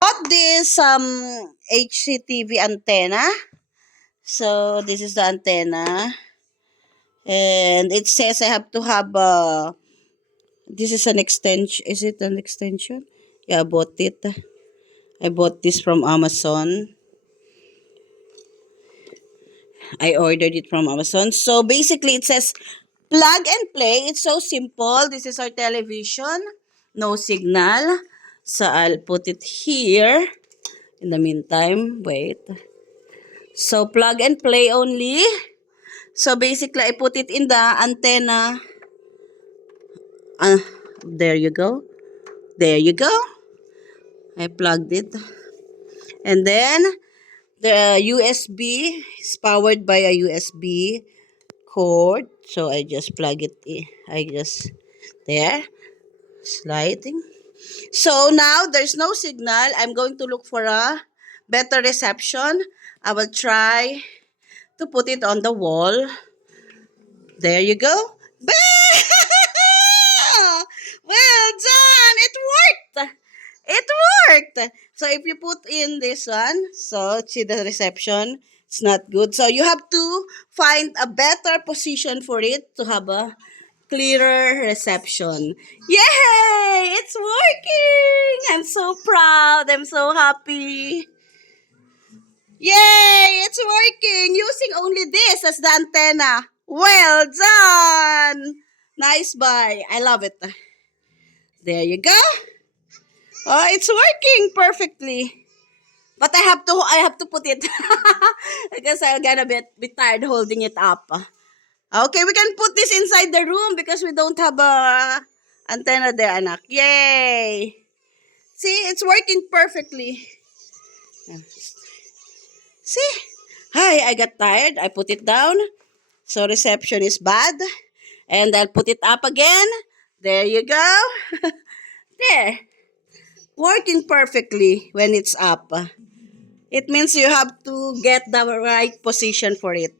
Bought this HCTV antenna. So this is the antenna, and it says I have to have this is an extension. Is it an extension? Yeah, I bought it. I bought this from Amazon. I ordered it from Amazon. So basically it says plug and play. It's so simple. This is our television. No signal. So I'll put it here. In the meantime, wait. So plug and play only. So basically I put it in the antenna. There you go. There you go. I plugged it. And then the USB is powered by a USB cord. So I just plug it in. There, sliding. So now there's no signal. I'm going to look for a better reception. I will try to put it on the wall. There you go. Well done! It worked! It worked! So if you put in this one, so see the reception, it's not good. So you have to find a better position for it to have a clearer reception. Yay! It's working! I'm so proud. I'm so happy. Yay! It's working! Using only this as the antenna. Well done! Nice buy. I love it. There you go. Oh, it's working perfectly. But I have to put it because I'm gonna be tired holding it up. Okay, we can put this inside the room because we don't have a antenna there, anak. Yay! See, it's working perfectly. See? Hi, I got tired. I put it down. So reception is bad. And I'll put it up again. There you go. There. Working perfectly when it's up. It means you have to get the right position for it.